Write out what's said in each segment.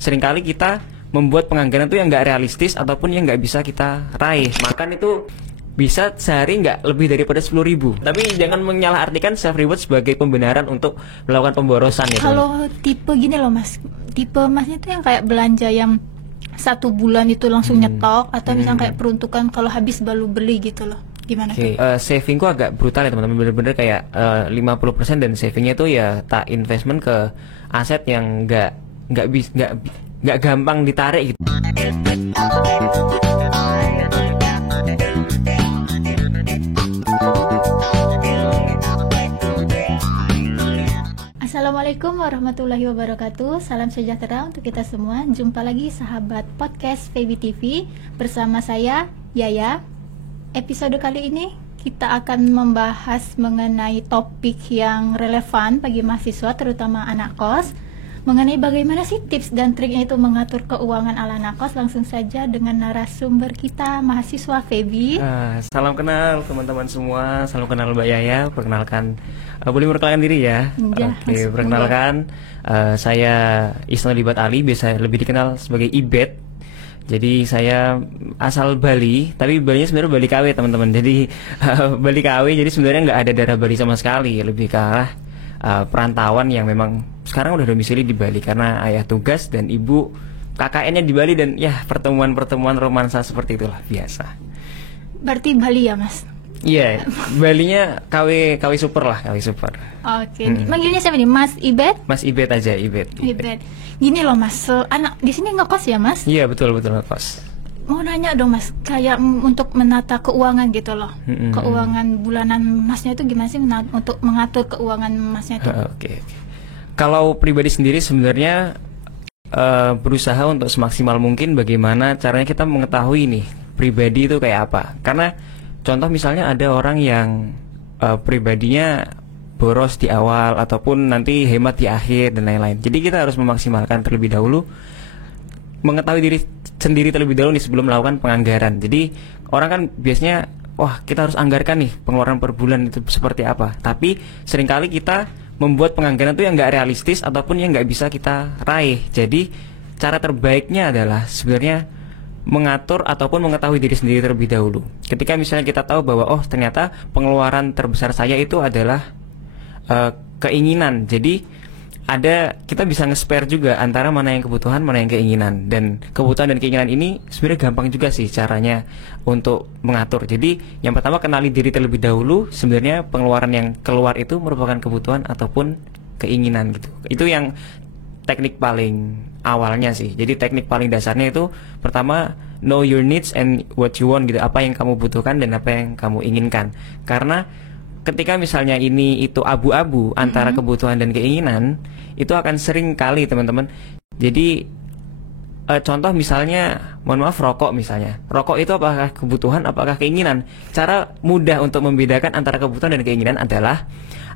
seringkali kita membuat penganggaran itu yang nggak realistis ataupun yang nggak bisa kita raih. Makan itu bisa sehari nggak lebih daripada 10.000. Tapi jangan menyalahartikan self reward sebagai pembenaran untuk melakukan pemborosan ya. Kalau tipe gini loh mas, tipe masnya itu yang kayak belanja yang 1 bulan itu langsung nyetok, atau misalnya kayak peruntukan kalau habis baru beli gitu loh. Gimana? Savingku agak brutal ya teman-teman, bener-bener kayak 50% dan savingnya itu ya tak investment ke aset yang nggak gampang ditarik gitu. Assalamualaikum warahmatullahi wabarakatuh. Salam sejahtera untuk kita semua. Jumpa lagi sahabat podcast Feby TV bersama saya Yaya. Episode kali ini kita akan membahas mengenai topik yang relevan bagi mahasiswa, terutama anak kos, mengenai bagaimana sih tips dan triknya itu mengatur keuangan ala anak kos. Langsung saja dengan narasumber kita, mahasiswa Feby. Salam kenal teman-teman semua, salam kenal Mbak Yaya. Perkenalkan, boleh memperkenalkan diri ya? Ya, Oke, perkenalkan, saya Isno Libat Ali, biasa lebih dikenal sebagai Ibet. Jadi saya asal Bali, tapi Balinya sebenarnya Bali KW teman-teman. Jadi Bali KW, jadi sebenarnya nggak ada darah Bali sama sekali, lebih ke arah perantauan yang memang sekarang udah domisili di Bali karena ayah tugas dan ibu KKN-nya di Bali, dan ya pertemuan-pertemuan romansa seperti itulah biasa. Berarti Bali ya mas? Iya, Balinya KW super lah, KW super. Oke, manggilnya siapa nih? Mas Ibet? Mas Ibet aja, Ibet. Gini loh mas, anak di sini ngekos ya mas? Iya betul ngekos. Mau nanya dong mas, kayak untuk menata keuangan gitu loh, keuangan bulanan masnya itu gimana sih untuk mengatur keuangan masnya itu? Oke. Kalau pribadi sendiri sebenarnya berusaha untuk semaksimal mungkin bagaimana caranya kita mengetahui nih pribadi itu kayak apa. Karena contoh misalnya ada orang yang pribadinya boros di awal ataupun nanti hemat di akhir dan lain-lain. Jadi kita harus memaksimalkan terlebih dahulu, mengetahui diri sendiri terlebih dahulu nih sebelum melakukan penganggaran. Jadi orang kan biasanya, wah kita harus anggarkan nih pengeluaran per bulan itu seperti apa. Tapi seringkali kita membuat penganggaran itu yang nggak realistis ataupun yang nggak bisa kita raih. Jadi cara terbaiknya adalah sebenarnya mengatur ataupun mengetahui diri sendiri terlebih dahulu. Ketika misalnya kita tahu bahwa oh ternyata pengeluaran terbesar saya itu adalah keinginan. Jadi kita bisa nge-spare juga antara mana yang kebutuhan, mana yang keinginan. Dan kebutuhan dan keinginan ini sebenarnya gampang juga sih caranya untuk mengatur. Jadi yang pertama, kenali diri terlebih dahulu. Sebenarnya pengeluaran yang keluar itu merupakan kebutuhan ataupun keinginan gitu. Itu yang teknik paling awalnya sih. Jadi teknik paling dasarnya itu pertama, know your needs and what you want gitu. Apa yang kamu butuhkan dan apa yang kamu inginkan. Karena ketika misalnya ini itu abu-abu antara kebutuhan dan keinginan, itu akan sering kali teman-teman. Jadi contoh misalnya, mohon maaf, rokok misalnya. Rokok itu apakah kebutuhan, apakah keinginan? Cara mudah untuk membedakan antara kebutuhan dan keinginan adalah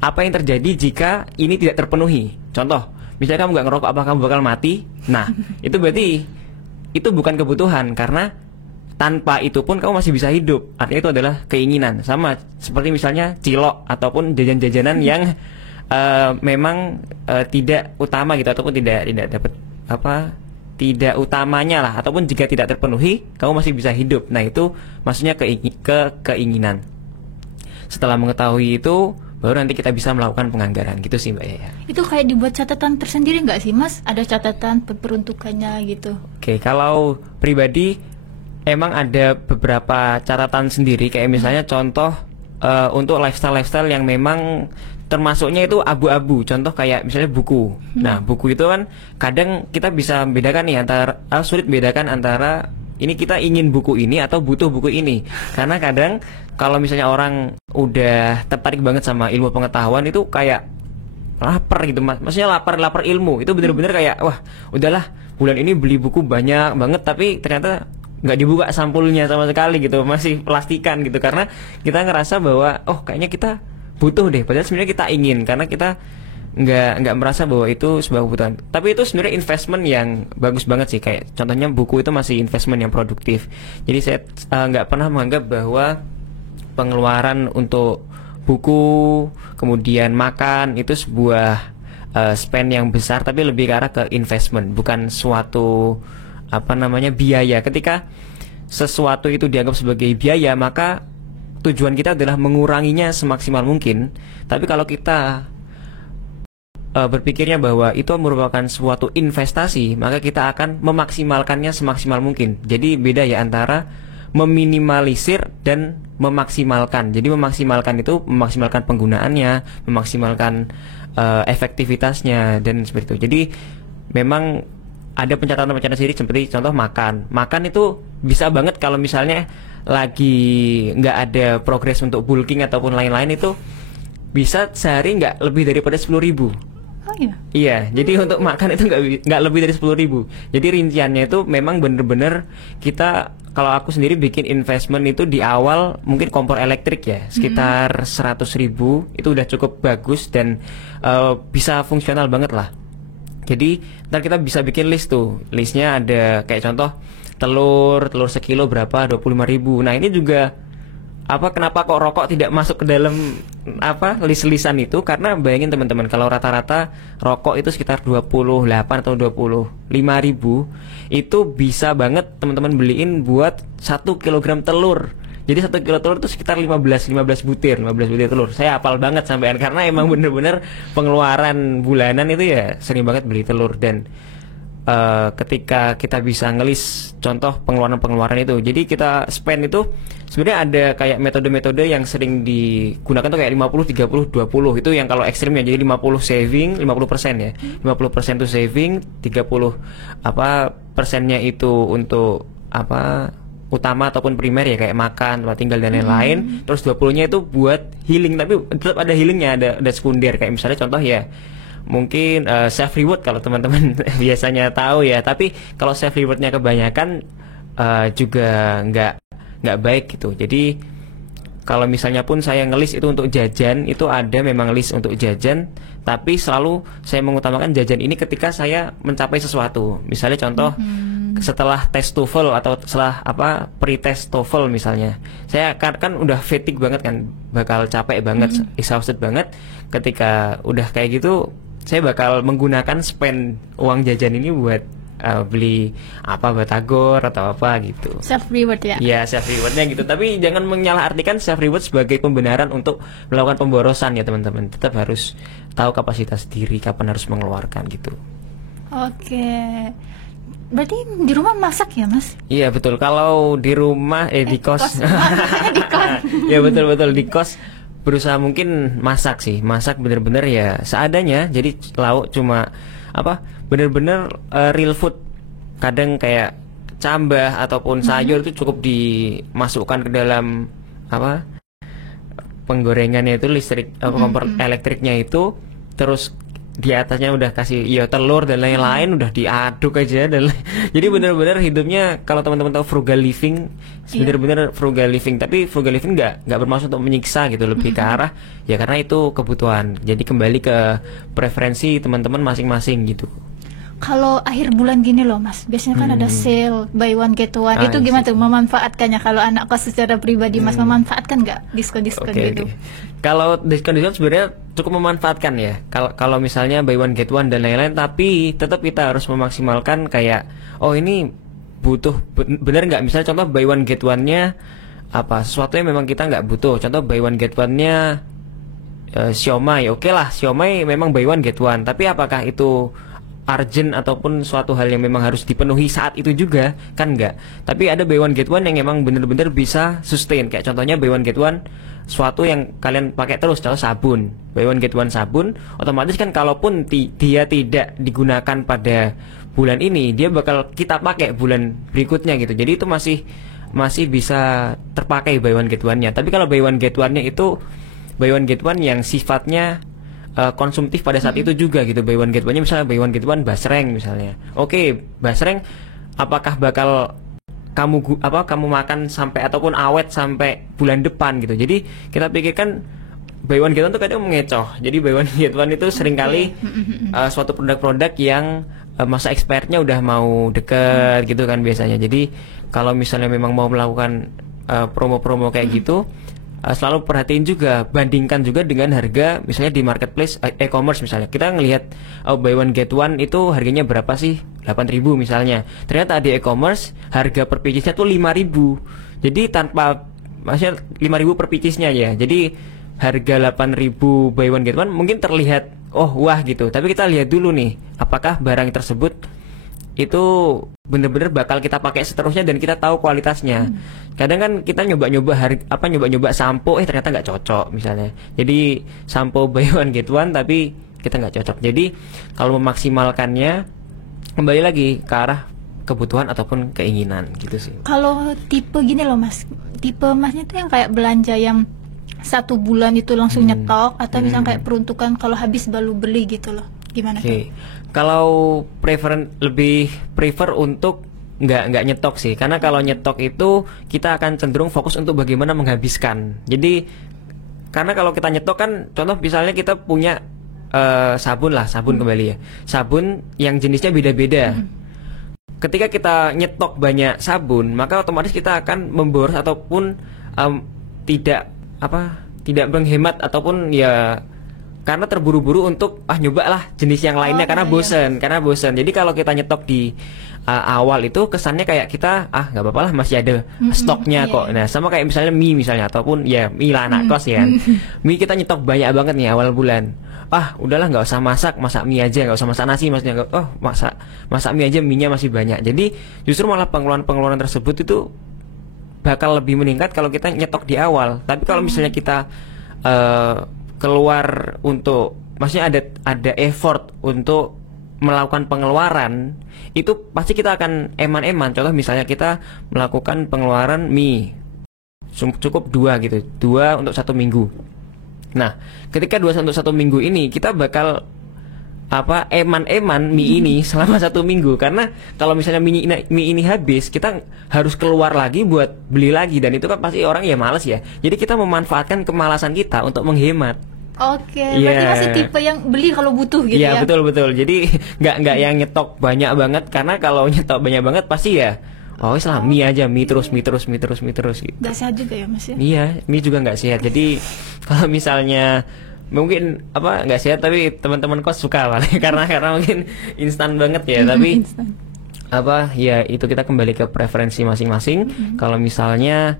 apa yang terjadi jika ini tidak terpenuhi. Contoh, misalnya kamu nggak ngerokok, apakah kamu bakal mati? Nah, itu berarti itu bukan kebutuhan, karena tanpa itu pun kamu masih bisa hidup. Artinya itu adalah keinginan. Sama seperti misalnya cilok ataupun jajan-jajanan yang memang tidak utama gitu, ataupun tidak dapat tidak utamanya lah, ataupun jika tidak terpenuhi kamu masih bisa hidup. Nah itu maksudnya keinginan. Setelah mengetahui itu, baru nanti kita bisa melakukan penganggaran gitu sih Mbak Yaya. Itu kayak dibuat catatan tersendiri nggak sih Mas? Ada catatan peruntukannya gitu? Oke, kalau pribadi emang ada beberapa catatan sendiri, kayak misalnya contoh untuk lifestyle yang memang termasuknya itu abu-abu. Contoh kayak misalnya buku. Nah buku itu kan kadang kita bisa membedakan nih sulit bedakan antara ini kita ingin buku ini atau butuh buku ini. Karena kadang kalau misalnya orang udah tertarik banget sama ilmu pengetahuan itu kayak lapar gitu mas. Maksudnya lapar ilmu. Itu bener-bener kayak wah udahlah bulan ini beli buku banyak banget, tapi ternyata nggak dibuka sampulnya sama sekali gitu, masih plastikan gitu, karena kita ngerasa bahwa oh kayaknya kita butuh deh, padahal sebenarnya kita ingin, karena kita nggak merasa bahwa itu sebuah kebutuhan. Tapi itu sebenarnya investment yang bagus banget sih, kayak contohnya buku itu masih investment yang produktif. Jadi saya nggak pernah menganggap bahwa pengeluaran untuk buku kemudian makan itu sebuah spend yang besar, tapi lebih ke arah ke investment, bukan suatu biaya. Ketika sesuatu itu dianggap sebagai biaya, maka tujuan kita adalah menguranginya semaksimal mungkin. Tapi kalau kita berpikirnya bahwa itu merupakan suatu investasi, maka kita akan memaksimalkannya semaksimal mungkin. Jadi beda ya antara meminimalisir dan memaksimalkan. Jadi memaksimalkan itu memaksimalkan penggunaannya, memaksimalkan efektivitasnya dan seperti itu. Jadi memang ada pencatatan sendiri, seperti contoh makan. Makan itu bisa banget kalau misalnya lagi nggak ada progres untuk bulking ataupun lain-lain, itu bisa sehari nggak lebih daripada 10.000. Oh iya. Iya, jadi untuk makan itu nggak lebih dari 10.000. Jadi rinciannya itu memang bener-bener kita, kalau aku sendiri bikin investment itu di awal mungkin kompor elektrik ya sekitar 100.000 itu udah cukup bagus dan bisa fungsional banget lah. Jadi ntar kita bisa bikin list tuh, listnya ada kayak contoh telur sekilo berapa, 25.000. Nah ini juga kenapa kok rokok tidak masuk ke dalam list-listan itu? Karena bayangin teman-teman, kalau rata-rata rokok itu sekitar 28 atau 25.000, itu bisa banget teman-teman beliin buat 1 kilogram telur. Jadi 1 kilo telur itu sekitar 15 butir telur. Saya hafal banget sampean, karena emang bener-bener pengeluaran bulanan itu ya sering banget beli telur. Dan ketika kita bisa ngelis contoh pengeluaran itu, jadi kita spend itu sebenarnya ada kayak metode-metode yang sering digunakan tuh kayak 50 30 20. Itu yang kalau ekstrimnya, jadi 50 saving, 50% ya. 50% tuh saving, 30 persennya itu untuk utama ataupun primer ya, kayak makan, tempat tinggal dan lain-lain. Terus 20-nya itu buat healing, tapi tetap ada healingnya, ada sekunder, kayak misalnya contoh ya mungkin self reward kalau teman-teman biasanya tahu ya. Tapi kalau self rewardnya kebanyakan juga nggak baik gitu. Jadi kalau misalnya pun saya ngelis itu untuk jajan, itu ada memang list untuk jajan, tapi selalu saya mengutamakan jajan ini ketika saya mencapai sesuatu. Misalnya contoh setelah tes TOEFL atau setelah pre-test TOEFL misalnya, saya kan udah fatigue banget kan, bakal capek banget, exhausted banget. Ketika udah kayak gitu, saya bakal menggunakan spend uang jajan ini buat beli batagor atau gitu. Self reward ya. Iya, self rewardnya gitu. Tapi jangan menyalahartikan self reward sebagai pembenaran untuk melakukan pemborosan ya teman-teman. Tetap harus tahu kapasitas diri, kapan harus mengeluarkan gitu. Oke. Berarti di rumah masak ya, Mas? Iya, betul. Kalau di rumah di kos. Di kos. Ya betul di kos. Berusaha mungkin masak sih, masak bener-bener ya seadanya. Jadi lauk cuma bener-bener real food. Kadang kayak cambah ataupun sayur itu cukup dimasukkan ke dalam penggorengannya itu listrik, kompor elektriknya itu, terus di atasnya udah kasih telur dan lain-lain, udah diaduk aja jadi bener-bener hidupnya, kalau teman-teman tahu frugal living, bener-bener frugal living. Tapi frugal living nggak bermaksud untuk menyiksa gitu, lebih ke arah ya karena itu kebutuhan. Jadi kembali ke preferensi teman-teman masing-masing gitu. Kalau akhir bulan gini loh, Mas, biasanya kan ada sale buy one get one. Itu gimana tuh memanfaatkannya? Kalau anak kos secara pribadi, Mas, memanfaatkan nggak diskon-diskon gitu? Kalau diskon sebenarnya cukup memanfaatkan ya. Kalau misalnya buy one get one dan lain-lain, tapi tetap kita harus memaksimalkan kayak ini butuh bener nggak? Misalnya contoh buy one get one-nya sesuatu yang memang kita nggak butuh. Contoh buy one get one-nya siomay. Oke lah, siomay memang buy one get one. Tapi apakah itu urgent ataupun suatu hal yang memang harus dipenuhi saat itu juga? Kan enggak. Tapi ada buy one get one yang memang benar-benar bisa sustain. Kayak contohnya buy one get one suatu yang kalian pakai terus, contoh sabun. Buy one get one sabun, otomatis kan kalaupun dia tidak digunakan pada bulan ini, dia bakal kita pakai bulan berikutnya gitu. Jadi itu masih bisa terpakai buy one get one-nya. Tapi kalau buy one get one-nya itu buy one get one yang sifatnya konsumtif pada saat itu juga gitu. Buy one get one-nya misalnya buy one get one basreng misalnya. Oke, basreng apakah bakal kamu makan sampai ataupun awet sampai bulan depan gitu. Jadi kita pikirkan buy one get one itu kadang mengecoh. Jadi buy one get one itu seringkali suatu produk-produk yang masa expirednya udah mau deket gitu kan biasanya. Jadi kalau misalnya memang mau melakukan promo-promo kayak gitu, selalu perhatiin juga, bandingkan juga dengan harga misalnya di marketplace e-commerce misalnya. Kita ngelihat buy one get one itu harganya berapa sih? 8.000 misalnya. Ternyata di e-commerce harga per piecesnya tuh 5.000. Jadi tanpa maksudnya 5.000 per piecesnya ya. Jadi harga 8.000 buy one get one mungkin terlihat wah gitu. Tapi kita lihat dulu nih, apakah barang tersebut itu bener-bener bakal kita pakai seterusnya dan kita tahu kualitasnya. Kadang kan kita nyoba-nyoba sampo ternyata nggak cocok misalnya. Jadi sampo buy one get one tapi kita nggak cocok. Jadi kalau memaksimalkannya kembali lagi ke arah kebutuhan ataupun keinginan gitu sih. Kalau tipe gini loh Mas, tipe Masnya tuh yang kayak belanja yang 1 bulan itu langsung nyetok, atau misalnya kayak peruntukan kalau habis baru beli gitu loh. Gimana tuh? Kalau lebih prefer untuk nggak nyetok sih, karena kalau nyetok itu kita akan cenderung fokus untuk bagaimana menghabiskan. Jadi karena kalau kita nyetok kan, contoh misalnya kita punya sabun kembali ya, sabun yang jenisnya beda-beda. Ketika kita nyetok banyak sabun, maka otomatis kita akan memboros ataupun tidak menghemat ataupun ya karena terburu-buru untuk nyoba lah jenis yang lainnya karena bosan. Jadi kalau kita nyetok di awal itu kesannya kayak kita nggak apa-apa lah, masih ada stoknya kok. Nah sama kayak misalnya mie misalnya, ataupun ya mie lah anak kos ya. Mie kita nyetok banyak banget nih awal bulan. Udahlah nggak usah masak mie aja, nggak usah masak nasi, maksudnya masak mie aja, mie-nya masih banyak. Jadi justru malah pengeluaran tersebut itu bakal lebih meningkat kalau kita nyetok di awal. Tapi kalau misalnya kita keluar untuk, maksudnya ada effort untuk melakukan pengeluaran, itu pasti kita akan eman-eman. Contoh misalnya kita melakukan pengeluaran mie cukup 2 gitu, 2 untuk 1 minggu. Nah ketika 2 untuk 1 minggu ini kita bakal eman-eman mie ini selama 1 minggu, karena kalau misalnya mie ini habis, kita harus keluar lagi buat beli lagi, dan itu kan pasti orang ya malas ya. Jadi kita memanfaatkan kemalasan kita untuk menghemat. Oke, berarti masih tipe yang beli kalau butuh gitu ya? Iya betul. Jadi nggak yang nyetok banyak banget, karena kalau nyetok banyak banget pasti ya mie aja, mie terus gitu. Gak sehat juga ya Mas ya? Iya, mie juga nggak sehat. Jadi kalau misalnya mungkin nggak sehat, tapi teman-teman kos suka karena mungkin instan banget ya. Tapi ya itu kita kembali ke preferensi masing-masing. Kalau misalnya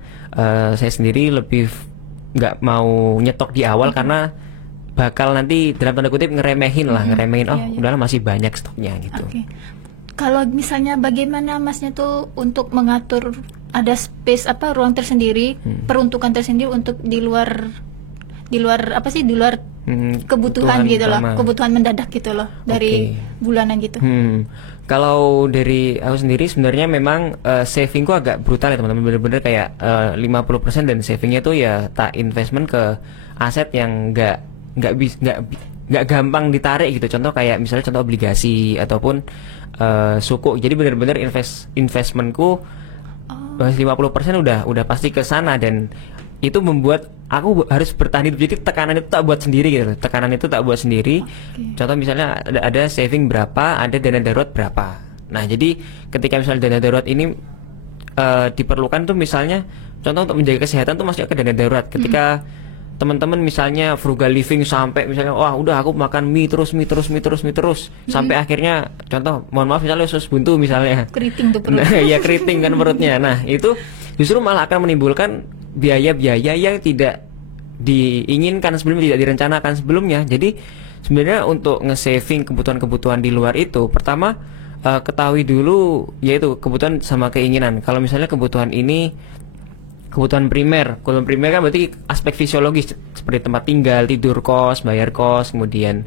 saya sendiri lebih nggak mau nyetok di awal karena bakal nanti dalam tanda kutip ngeremehin udahlah masih banyak stoknya gitu. Kalau misalnya bagaimana Masnya tuh untuk mengatur ada space ruang tersendiri, peruntukan tersendiri untuk di luar kebutuhan gitu loh, kebutuhan mendadak gitu loh dari bulanan gitu. Kalau dari aku sendiri sebenarnya memang savingku agak brutal ya teman-teman, bener-bener kayak 50% dan savingnya tuh ya tak investment ke aset yang nggak gampang ditarik gitu. Contoh kayak misalnya obligasi ataupun suku. Jadi bener-bener investmentku 50% udah pasti ke sana, dan itu membuat aku harus bertahan hidup. Jadi tekanan itu tak buat sendiri. Contoh misalnya ada saving berapa, ada dana darurat berapa. Nah jadi ketika misalnya dana darurat ini diperlukan tuh, misalnya contoh untuk menjaga kesehatan tuh masuk ke dana darurat. Ketika teman-teman misalnya frugal living sampai misalnya udah aku makan mie terus sampai akhirnya, contoh mohon maaf misalnya usus buntu misalnya, keriting tuh perut. Ya keriting kan perutnya. Nah itu justru malah akan menimbulkan biaya-biaya yang tidak diinginkan sebelumnya, tidak direncanakan sebelumnya. Jadi sebenarnya untuk nge-saving kebutuhan-kebutuhan di luar itu, pertama ketahui dulu yaitu kebutuhan sama keinginan. Kalau misalnya kebutuhan ini kebutuhan primer kan berarti aspek fisiologis seperti tempat tinggal, tidur kos, bayar kos, kemudian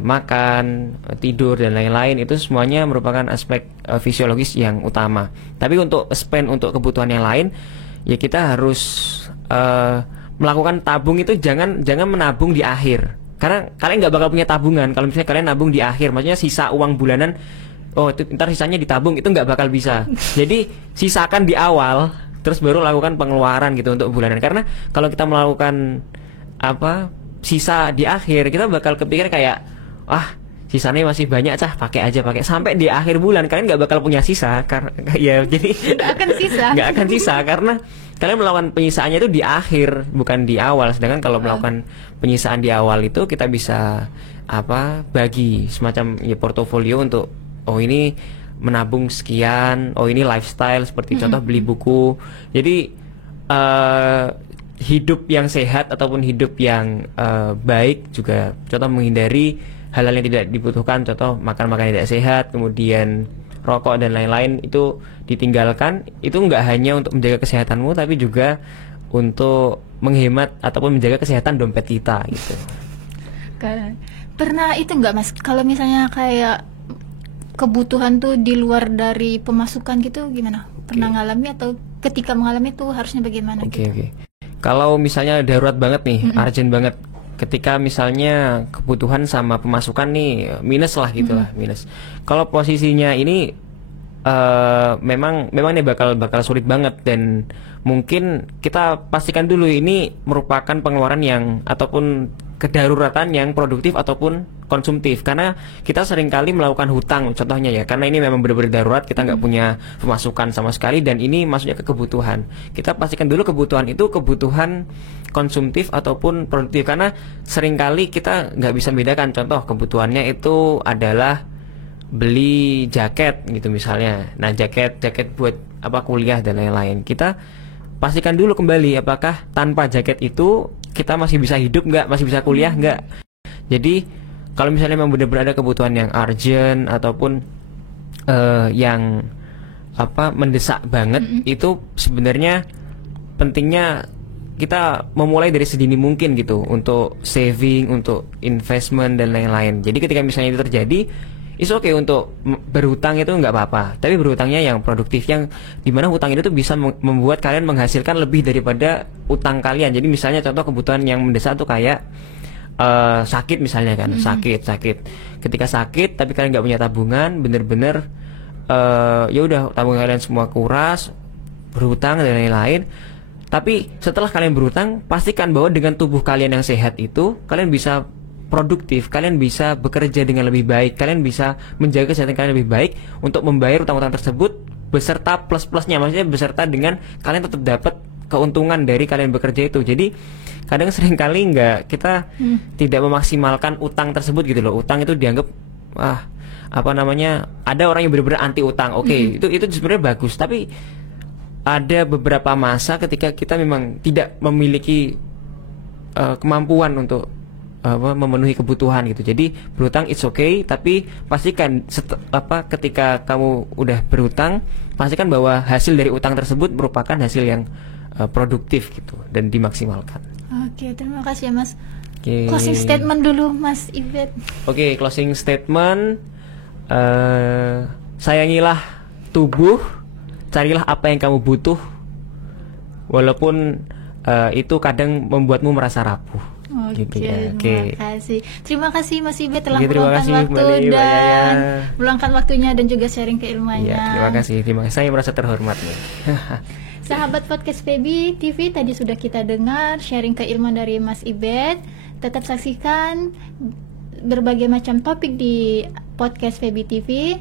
makan, tidur dan lain-lain, itu semuanya merupakan aspek fisiologis yang utama. Tapi untuk spend untuk kebutuhan yang lain, ya kita harus melakukan tabung itu jangan menabung di akhir, karena kalian nggak bakal punya tabungan kalau misalnya kalian nabung di akhir. Maksudnya sisa uang bulanan, itu ntar sisanya ditabung, itu nggak bakal bisa. Jadi sisakan di awal, terus baru lakukan pengeluaran gitu untuk bulanan. Karena kalau kita melakukan sisa di akhir, kita bakal kepikir kayak sisanya masih banyak, pakai sampai di akhir bulan kalian nggak bakal punya sisa, karena ya jadi nggak akan sisa karena kalian melakukan penyisaannya itu di akhir, bukan di awal. Sedangkan kalau melakukan penyisaan di awal itu kita bisa bagi semacam ya portofolio untuk ini menabung sekian, ini lifestyle seperti contoh beli buku. Jadi hidup yang sehat ataupun hidup yang baik juga, contoh menghindari hal-hal yang tidak dibutuhkan, contoh makan yang tidak sehat, kemudian rokok dan lain-lain itu ditinggalkan. Itu nggak hanya untuk menjaga kesehatanmu, tapi juga untuk menghemat ataupun menjaga kesehatan dompet kita gitu. Pernah itu nggak Mas, kalau misalnya kayak kebutuhan tuh di luar dari pemasukan gitu, gimana? Pernah ngalami atau ketika mengalami tuh harusnya bagaimana? Oke. Kalau misalnya darurat banget nih, urgent banget, ketika misalnya kebutuhan sama pemasukan nih minus lah gitu lah, minus. Kalau posisinya ini memang ini bakal sulit banget, dan mungkin kita pastikan dulu ini merupakan pengeluaran yang ataupun kedaruratan yang produktif ataupun konsumtif, karena kita seringkali melakukan hutang contohnya ya, karena ini memang benar-benar darurat, kita nggak punya pemasukan sama sekali dan ini masuknya ke kebutuhan. Kita pastikan dulu kebutuhan itu kebutuhan konsumtif ataupun produktif, karena seringkali kita nggak bisa bedakan. Contoh kebutuhannya itu adalah beli jaket gitu misalnya, nah jaket buat kuliah dan lain-lain. Kita pastikan dulu kembali apakah tanpa jaket itu kita masih bisa hidup nggak, masih bisa kuliah nggak. Jadi kalau misalnya memang benar-benar ada kebutuhan yang urgent ataupun yang mendesak banget, itu sebenarnya pentingnya kita memulai dari sedini mungkin gitu, untuk saving, untuk investment dan lain-lain. Jadi ketika misalnya itu terjadi, it's okay untuk berhutang, itu nggak apa-apa, tapi berhutangnya yang produktif, yang dimana hutang itu tuh bisa membuat kalian menghasilkan lebih daripada utang kalian. Jadi misalnya contoh kebutuhan yang mendesak tuh kayak sakit misalnya kan, sakit. Ketika sakit tapi kalian nggak punya tabungan, bener-bener ya udah tabungan kalian semua kuras, berhutang dan lain-lain. Tapi setelah kalian berhutang, pastikan bahwa dengan tubuh kalian yang sehat itu, kalian bisa produktif, kalian bisa bekerja dengan lebih baik, kalian bisa menjaga kesehatan kalian lebih baik untuk membayar utang-utang tersebut beserta plus-plusnya, maksudnya beserta dengan kalian tetap dapat keuntungan dari kalian bekerja itu. Jadi kadang seringkali kita tidak memaksimalkan utang tersebut gitu loh. Utang itu dianggap ada orang yang benar-benar anti utang. Oke, itu sebenarnya bagus, tapi ada beberapa masa ketika kita memang tidak memiliki kemampuan untuk memenuhi kebutuhan gitu. Jadi berhutang it's okay, tapi pastikan ketika kamu udah berhutang, pastikan bahwa hasil dari utang tersebut merupakan hasil yang produktif gitu dan dimaksimalkan. Oke, terima kasih ya Mas. Closing statement dulu Mas Ibet. Oke, closing statement, sayangilah tubuh, carilah apa yang kamu butuh, walaupun itu kadang membuatmu merasa rapuh. Oke, terima kasih Mas Ibet telah meluangkan waktu dan meluangkan waktunya dan juga sharing keilmuannya. Terima kasih. Saya merasa terhormat nih. Sahabat podcast Febi TV, tadi sudah kita dengar sharing keilmuan dari Mas Ibet. Tetap saksikan berbagai macam topik di podcast Febi TV.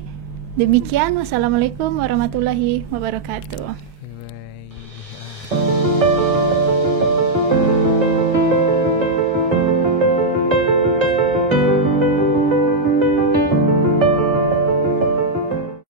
Demikian, wassalamualaikum warahmatullahi wabarakatuh.